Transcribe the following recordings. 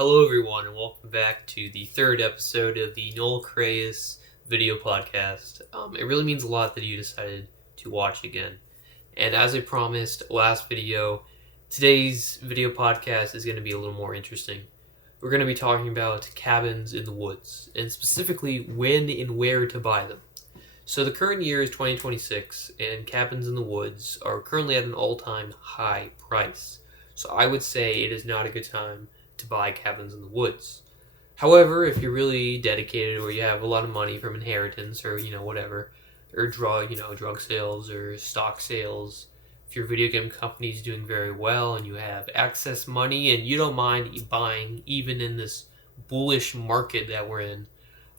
Hello everyone and welcome back to the third episode of the crayus video podcast. It really means a lot that you decided to watch again. And as I promised last video, today's video podcast is going to be a little more interesting. We're going to be talking about cabins in the woods, and specifically when and where to buy them. So the current year is 2026, and cabins in the woods are currently at an all-time high price. So I would say it is not a good time to buy cabins in the woods. However, if you're really dedicated or you have a lot of money from inheritance or, whatever, or drug sales or stock sales, if your video game company is doing very well and you have excess money and you don't mind buying even in this bullish market that we're in,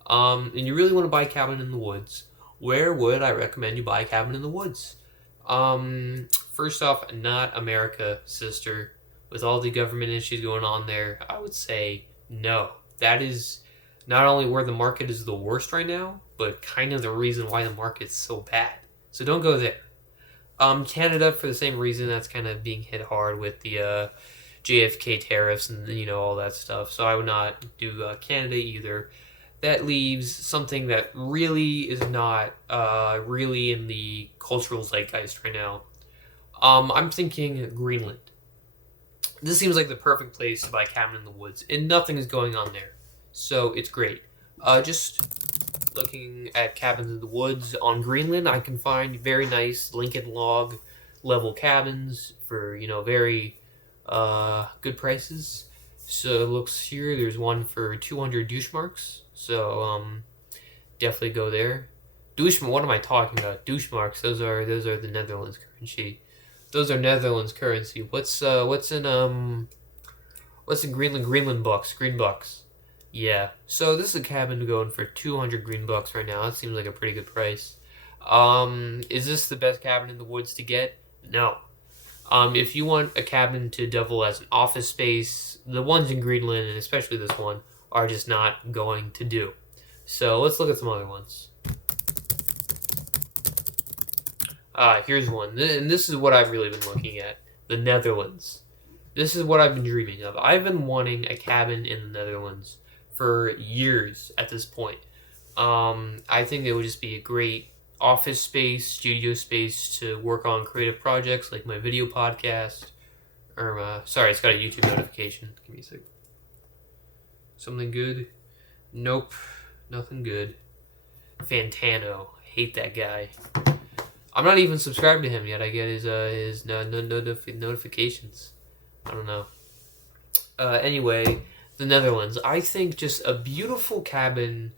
and you really want to buy a cabin in the woods, where would I recommend you buy a cabin in the woods? First off, not America, sister. With all the government issues going on there, I would say no. That is not only where the market is the worst right now, but kind of the reason why the market's so bad. So don't go there. Canada, for the same reason, that's kind of being hit hard with the JFK tariffs and, all that stuff. So I would not do Canada either. That leaves something that really is not really in the cultural zeitgeist right now. I'm thinking Greenland. This seems like the perfect place to buy a cabin in the woods, and nothing is going on there, so it's great. Just looking at cabins in the woods on Greenland, I can find very nice Lincoln log level cabins for very good prices. So it looks here. There's one for 200 Deutschmarks. So definitely go there. What am I talking about? Deutschmarks. Those are the Netherlands currency. Those are Netherlands currency. What's in Greenland? Greenland bucks. Green bucks. Yeah. So this is a cabin going for 200 green bucks right now. That seems like a pretty good price. Is this the best cabin in the woods to get? No. If you want a cabin to double as an office space, the ones in Greenland, and especially this one, are just not going to do. So let's look at some other ones. Here's one, and this is what I've really been looking at. The Netherlands. This is what I've been dreaming of. I've been wanting a cabin in the Netherlands for years at this point. I think it would just be a great office space, studio space to work on creative projects like my video podcast. Sorry, it's got a YouTube notification. Give me a sec. Something good? Nope, nothing good. Fantano, hate that guy. I'm not even subscribed to him yet. I get his notifications. I don't know. Anyway, the Netherlands. I think just a beautiful cabin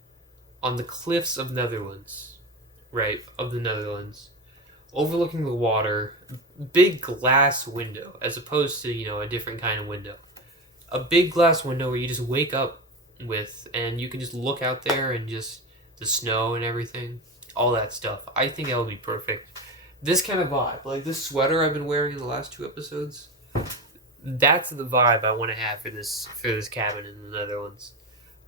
on the cliffs of Netherlands. Right, of the Netherlands. Overlooking the water. Big glass window, as opposed to, a different kind of window. A big glass window where you just wake up with, and you can just look out there and just the snow and everything. All that stuff. I think that would be perfect. This kind of vibe, like this sweater I've been wearing in the last 2 episodes, that's the vibe I want to have for this cabin in the Netherlands.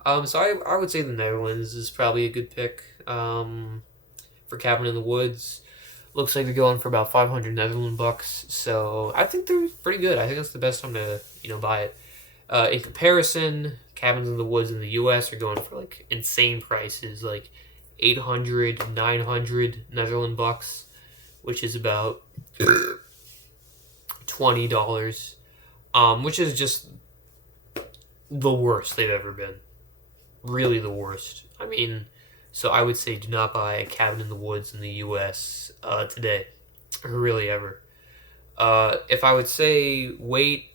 So I would say the Netherlands is probably a good pick for cabin in the woods. Looks like they're going for about 500 Netherlands bucks, so I think they're pretty good. I think that's the best time to buy it. In comparison, cabins in the woods in the U.S. are going for like insane prices, like 800, 900 Netherlands bucks, which is about $20, which is just the worst they've ever been. Really the worst. I mean, so I would say do not buy a cabin in the woods in the U.S. Today, or really ever. If I would say wait,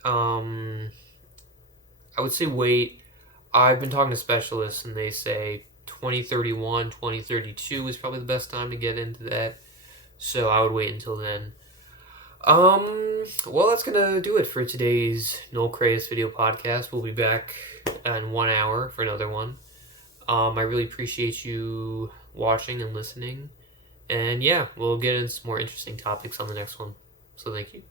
I've been talking to specialists, and they say 2031, 2032 is probably the best time to get into that. So I would wait until then. Well, that's gonna do it for today's crayus video podcast. We'll be back in 1 hour for another one. I really appreciate you watching and listening. And yeah, we'll get into some more interesting topics on the next one. So thank you.